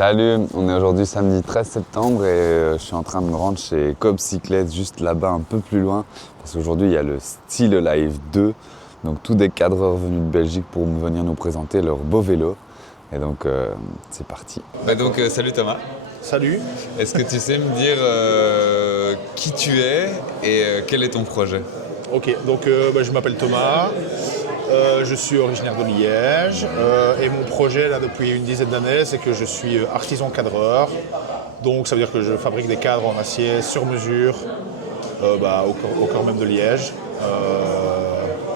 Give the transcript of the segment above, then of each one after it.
Salut, on est aujourd'hui samedi 13 septembre et je suis en train de me rendre chez Cobb Cyclette, juste là-bas un peu plus loin, parce qu'aujourd'hui il y a le Style Live 2, donc tous des cadreurs venus de Belgique pour venir nous présenter leur beau vélo. Et donc c'est parti. Salut Thomas. Salut. Est-ce que tu sais me dire qui tu es et quel est ton projet? Ok, donc je m'appelle Thomas, je suis originaire de Liège et mon projet là depuis une dizaine d'années c'est que je suis artisan cadreur. Donc ça veut dire que je fabrique des cadres en acier sur mesure au cœur même de Liège.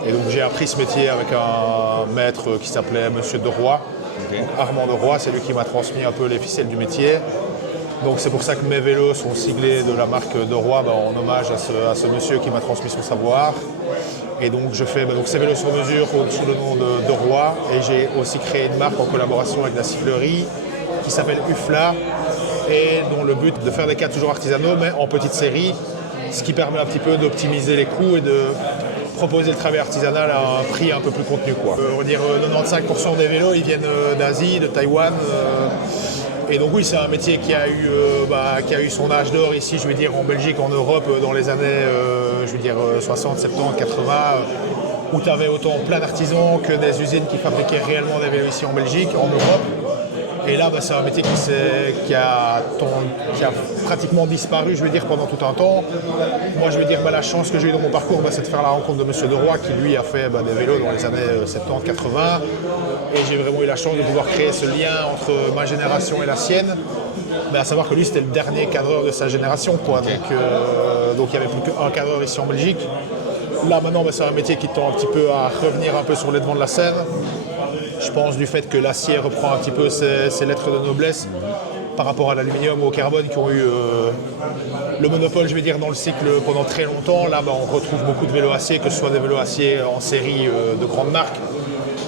Et donc j'ai appris ce métier avec un maître qui s'appelait Monsieur Deroy. Okay. Donc, Armand Deroy, c'est lui qui m'a transmis un peu les ficelles du métier. Donc c'est pour ça que mes vélos sont siglés de la marque Deroy en hommage à ce monsieur qui m'a transmis son savoir. Et donc je fais ces vélos sur mesure sous le nom de Deroy. Et j'ai aussi créé une marque en collaboration avec la cyclerie qui s'appelle UFLA et dont le but est de faire des cadres toujours artisanaux mais en petite série, ce qui permet un petit peu d'optimiser les coûts et de proposer le travail artisanal à un prix un peu plus contenu. On va dire 95% des vélos ils viennent d'Asie, de Taïwan. Et donc oui, c'est un métier qui a eu son âge d'or ici, je veux dire, en Belgique, en Europe, dans les années 60, 70, 80, où tu avais autant plein d'artisans que des usines qui fabriquaient réellement des vélos ici en Belgique, en Europe. Et là, c'est un métier qui a pratiquement disparu, je veux dire, pendant tout un temps. Moi, je veux dire, la chance que j'ai eue dans mon parcours, c'est de faire la rencontre de Monsieur Deroy, qui lui a fait des vélos dans les années 70, 80. Et j'ai vraiment eu la chance de pouvoir créer ce lien entre ma génération et la sienne. Mais à savoir que lui, c'était le dernier cadreur de sa génération. Okay. Donc il n'y avait plus qu'un cadreur ici en Belgique. Là, maintenant, c'est un métier qui tend un petit peu à revenir un peu sur les devants de la scène. Je pense du fait que l'acier reprend un petit peu ses lettres de noblesse par rapport à l'aluminium ou au carbone qui ont eu le monopole, je vais dire, dans le cycle pendant très longtemps. Là, on retrouve beaucoup de vélos acier, que ce soit des vélos acier en série de grandes marques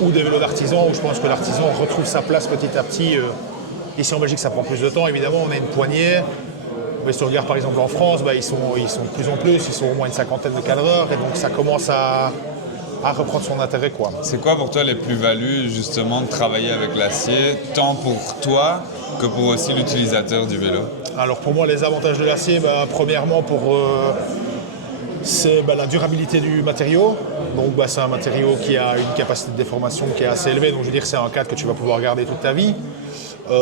ou des vélos d'artisans, où je pense que l'artisan retrouve sa place petit à petit. Ici en Belgique, ça prend plus de temps, évidemment, on a une poignée. Mais si on regarde par exemple en France, ils sont de plus en plus, ils sont au moins une cinquantaine de cadreurs, et donc ça commence à reprendre son intérêt. C'est quoi pour toi les plus-values justement de travailler avec l'acier, tant pour toi que pour aussi l'utilisateur du vélo? Alors pour moi, les avantages de l'acier, premièrement c'est la durabilité du matériau. Donc c'est un matériau qui a une capacité de déformation qui est assez élevée, donc je veux dire c'est un cadre que tu vas pouvoir garder toute ta vie.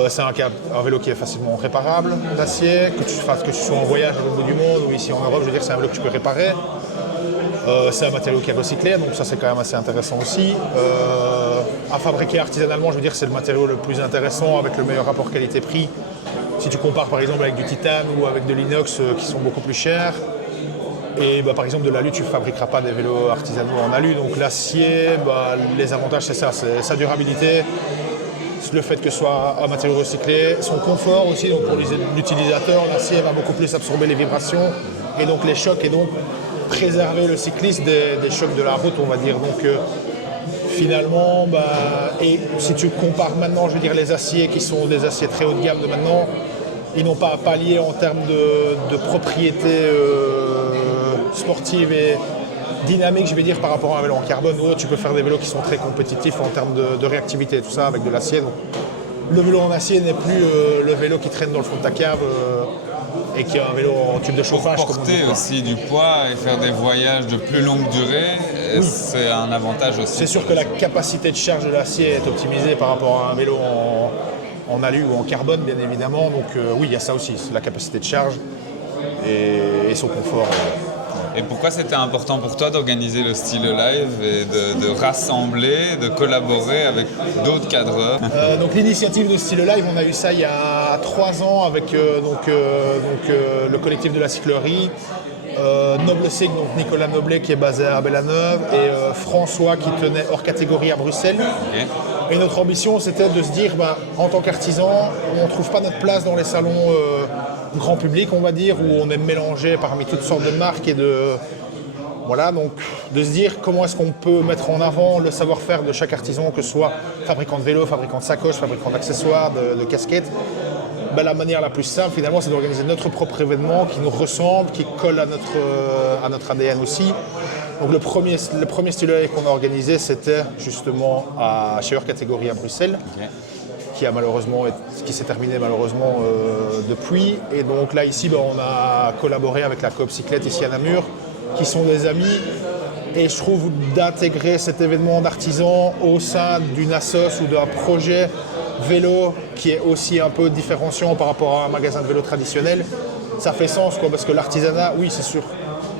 C'est un vélo qui est facilement réparable d'acier, que tu sois en voyage à l'autre bout du monde ou ici en Europe, je veux dire c'est un vélo que tu peux réparer. C'est un matériau qui est recyclé, donc ça c'est quand même assez intéressant aussi. À fabriquer artisanalement, je veux dire c'est le matériau le plus intéressant avec le meilleur rapport qualité-prix. Si tu compares par exemple avec du titane ou avec de l'inox qui sont beaucoup plus chers. Et par exemple de l'alu, tu ne fabriqueras pas des vélos artisanaux en alu. Donc l'acier, les avantages c'est ça, c'est sa durabilité, le fait que ce soit un matériau recyclé, son confort aussi, donc pour l'utilisateur, l'acier va beaucoup plus absorber les vibrations et donc les chocs et donc préserver le cycliste des chocs de la route, on va dire. Donc finalement, et si tu compares maintenant, je veux dire les aciers qui sont des aciers très haut de gamme de maintenant, ils n'ont pas à pallier en termes de propriétés sportive et dynamique, je vais dire, par rapport à un vélo en carbone. Ou tu peux faire des vélos qui sont très compétitifs en termes de réactivité et tout ça avec de l'acier. Donc, le vélo en acier n'est plus le vélo qui traîne dans le fond de ta cave et qui a un vélo en tube de chauffage. Pour porter aussi du poids et faire des voyages de plus longue durée, oui. C'est un avantage aussi. C'est sûr que la capacité de charge de l'acier est optimisée par rapport à un vélo en alu ou en carbone, bien évidemment. Donc oui, il y a ça aussi, la capacité de charge et son confort. Et pourquoi c'était important pour toi d'organiser le Style Live et de rassembler, de collaborer avec d'autres cadreurs? Donc l'initiative de Style Live, on a eu ça il y a 3 ans avec le collectif de la cyclerie, Noble Cycle, donc Nicolas Noblet qui est basé à Bellaneuve et François qui tenait hors catégorie à Bruxelles. Okay. Et notre ambition c'était de se dire, en tant qu'artisan, on ne trouve pas notre place dans les salons grand public, on va dire, où on est mélangé parmi toutes sortes de marques et donc de se dire comment est-ce qu'on peut mettre en avant le savoir-faire de chaque artisan, que ce soit fabricant de vélo, fabricant de sacoches, fabricant d'accessoires, de casquettes. La manière la plus simple finalement c'est d'organiser notre propre événement qui nous ressemble, qui colle à notre ADN aussi. Donc le premier Style Live qu'on a organisé c'était justement chez Hors Catégorie à Bruxelles. Okay. qui s'est terminé malheureusement depuis. Et donc là ici, on a collaboré avec la Coop Cyclette ici à Namur, qui sont des amis. Et je trouve d'intégrer cet événement d'artisans au sein d'une assoce ou d'un projet vélo qui est aussi un peu différenciant par rapport à un magasin de vélo traditionnel, ça fait sens quoi, parce que l'artisanat, oui c'est sûr,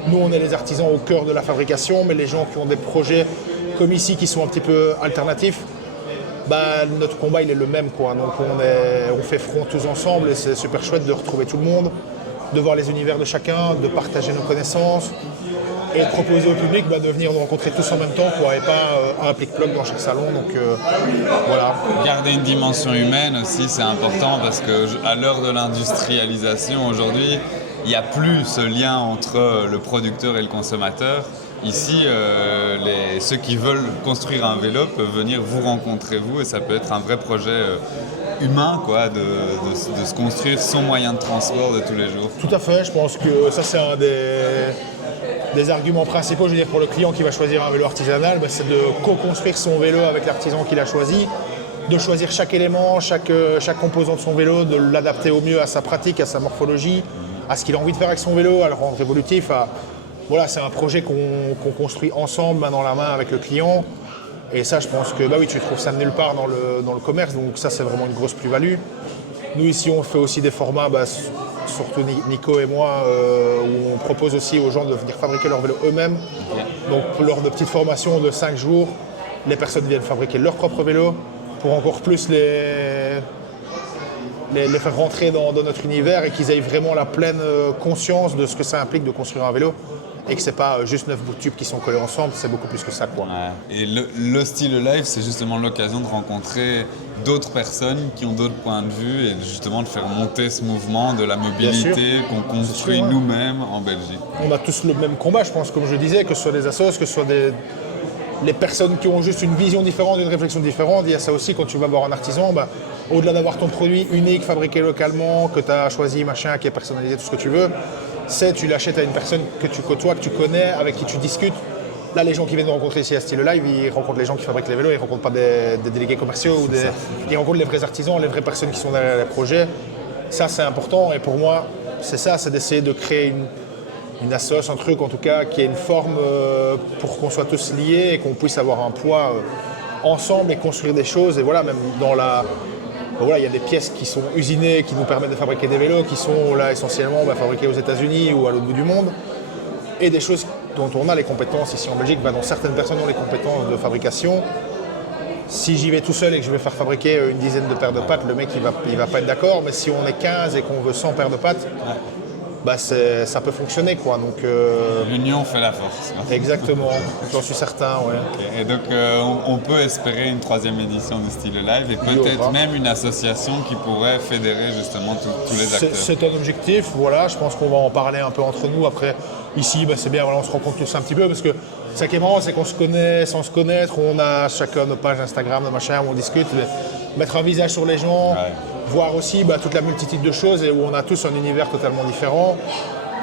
nous on est les artisans au cœur de la fabrication, mais les gens qui ont des projets comme ici qui sont un petit peu alternatifs, notre combat il est le même quoi. Donc on fait front tous ensemble et c'est super chouette de retrouver tout le monde, de voir les univers de chacun, de partager nos connaissances et de proposer au public de venir nous rencontrer tous en même temps quoi, et pas un plic-ploc dans chaque salon. Donc voilà. Garder une dimension humaine aussi, c'est important parce qu'à l'heure de l'industrialisation aujourd'hui, il n'y a plus ce lien entre le producteur et le consommateur. Ici, ceux qui veulent construire un vélo peuvent venir vous rencontrer vous et ça peut être un vrai projet humain quoi, de se construire son moyen de transport de tous les jours. Tout à fait, je pense que ça c'est un des arguments principaux, je veux dire, pour le client qui va choisir un vélo artisanal, c'est de co-construire son vélo avec l'artisan qu'il a choisi, de choisir chaque élément, chaque composant de son vélo, de l'adapter au mieux à sa pratique, à sa morphologie, à ce qu'il a envie de faire avec son vélo, à le rendre évolutif. Voilà, c'est un projet qu'on construit ensemble, main dans la main avec le client. Et ça, je pense que oui, tu trouves ça nulle part dans le commerce, donc ça, c'est vraiment une grosse plus-value. Nous, ici, on fait aussi des formats, surtout Nico et moi, où on propose aussi aux gens de venir fabriquer leur vélo eux-mêmes. Donc, lors de petites formations de 5 jours, les personnes viennent fabriquer leur propre vélo pour encore plus les faire rentrer dans notre univers et qu'ils aient vraiment la pleine conscience de ce que ça implique de construire un vélo. Et que c'est pas juste 9 bouts de tubes qui sont collés ensemble, c'est beaucoup plus que ça quoi. Ouais. Et le style live, c'est justement l'occasion de rencontrer d'autres personnes qui ont d'autres points de vue et justement de faire monter ce mouvement de la mobilité qu'on construit nous-mêmes en Belgique. On a tous le même combat, je pense, comme je disais, que ce soit des assos, que ce soit les personnes qui ont juste une vision différente, une réflexion différente. Il y a ça aussi quand tu vas voir un artisan, au-delà d'avoir ton produit unique, fabriqué localement, que tu as choisi, machin, qui est personnalisé, tout ce que tu veux, tu l'achètes à une personne que tu côtoies, que tu connais, avec qui tu discutes. Là, les gens qui viennent nous rencontrer ici à Style Live, ils rencontrent les gens qui fabriquent les vélos, ils ne rencontrent pas des délégués commerciaux, ils rencontrent les vrais artisans, les vraies personnes qui sont derrière les projets. Ça, c'est important et pour moi, c'est ça, c'est d'essayer de créer une assoce, un truc en tout cas, qui ait une forme pour qu'on soit tous liés et qu'on puisse avoir un poids ensemble et construire des choses. Et voilà, même dans il y a des pièces qui sont usinées, qui nous permettent de fabriquer des vélos, qui sont là essentiellement fabriquées aux États-Unis ou à l'autre bout du monde. Et des choses dont on a les compétences ici en Belgique, dont certaines personnes ont les compétences de fabrication. Si j'y vais tout seul et que je vais faire fabriquer une dizaine de paires de pattes, le mec il va pas être d'accord. Mais si on est 15 et qu'on veut 100 paires de pattes, ça peut fonctionner quoi. Donc, l'union fait la force. Exactement, j'en suis certain. Ouais. Okay. Et donc on peut espérer une 3e édition de Style Live et peut-être même une association qui pourrait fédérer justement tous les acteurs. C'est un objectif, voilà, je pense qu'on va en parler un peu entre nous. Après, ici, c'est bien, voilà, on se rencontre tous un petit peu parce que ça qui est marrant, c'est qu'on se connaît sans se connaître, on a chacun nos pages Instagram, nos machins, où on discute, mettre un visage sur les gens, voir aussi toute la multitude de choses et où on a tous un univers totalement différent.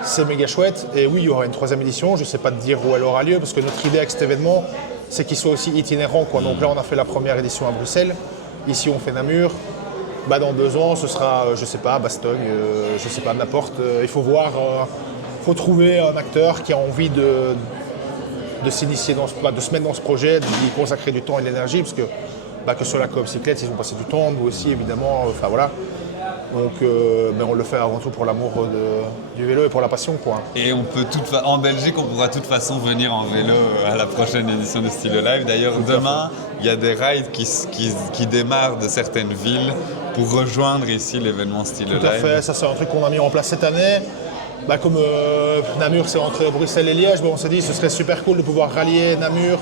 C'est méga chouette. Et oui, il y aura une 3e édition, je ne sais pas te dire où elle aura lieu parce que notre idée avec cet événement, c'est qu'il soit aussi itinérant, quoi. Donc là, on a fait la première édition à Bruxelles, ici on fait Namur. Dans 2 ans, ce sera, je ne sais pas, Bastogne, je ne sais pas, n'importe. Il faut voir, faut trouver un acteur qui a envie de s'initier de se mettre dans ce projet, d'y consacrer du temps et de l'énergie, parce que que sur la Coop Cyclette, ils ont passé du temps, nous aussi évidemment, voilà. Donc on le fait avant tout pour l'amour du vélo et pour la passion quoi. Et en Belgique, on pourra de toute façon venir en vélo à la prochaine édition de Style Live. D'ailleurs, demain, il y a des rides qui démarrent de certaines villes pour rejoindre ici l'événement Style Live. Tout à fait, ça c'est un truc qu'on a mis en place cette année. Comme Namur c'est entre Bruxelles et Liège, on s'est dit ce serait super cool de pouvoir rallier Namur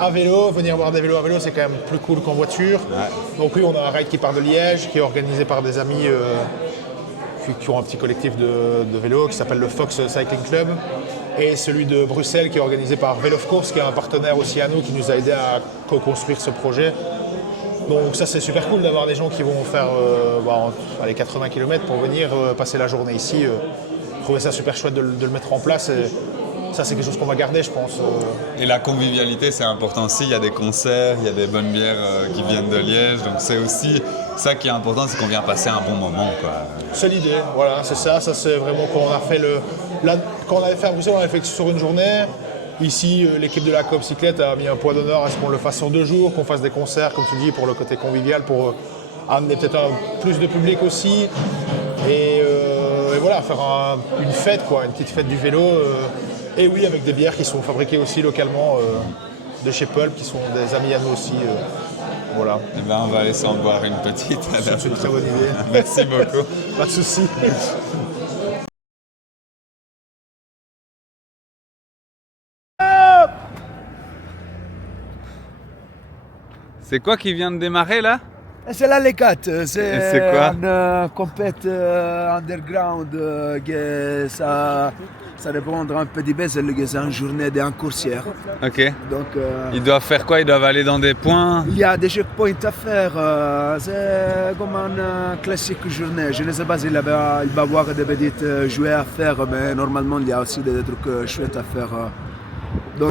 à vélo, venir voir des vélos à vélo c'est quand même plus cool qu'en voiture. Ouais. Donc oui, on a un ride qui part de Liège, qui est organisé par des amis qui ont un petit collectif de vélos qui s'appelle le Fox Cycling Club. Et celui de Bruxelles qui est organisé par Vélo of Course, qui est un partenaire aussi à nous, qui nous a aidé à co-construire ce projet. Donc ça c'est super cool d'avoir des gens qui vont faire 80 km pour venir passer la journée ici. Trouver ça super chouette de le mettre en place. Et ça, c'est quelque chose qu'on va garder, je pense. Et la convivialité, c'est important aussi. Il y a des concerts, il y a des bonnes bières qui viennent de Liège. Donc c'est aussi ça qui est important, c'est qu'on vient passer un bon moment, quoi. C'est l'idée, voilà, c'est ça. Ça, c'est vraiment quand on a fait quand on avait fait à Bruxelles, on l'avait fait sur une journée. Ici, l'équipe de la Coop Cyclette a mis un point d'honneur à ce qu'on le fasse sur 2 jours, qu'on fasse des concerts, comme tu dis, pour le côté convivial, pour amener peut-être plus de public aussi. Et voilà, faire une fête, quoi, une petite fête du vélo. Et oui, avec des bières qui sont fabriquées aussi localement de chez Pulp, qui sont des amis à nous aussi. Voilà. Eh ben, on va aller s'en boire une petite. C'est une très bonne idée. Merci beaucoup. Pas de souci. C'est quoi qui vient de démarrer là? C'est la Lecate, c'est quoi? une compète underground que ça dépend un peu du base, c'est une journée d'un coursière. Ok. Donc Ils doivent faire quoi? Ils doivent aller dans des points? il y a des checkpoints à faire, c'est comme une classique journée. Je ne sais pas s'il va y avoir des petites jouets à faire, mais normalement il y a aussi des trucs chouettes à faire.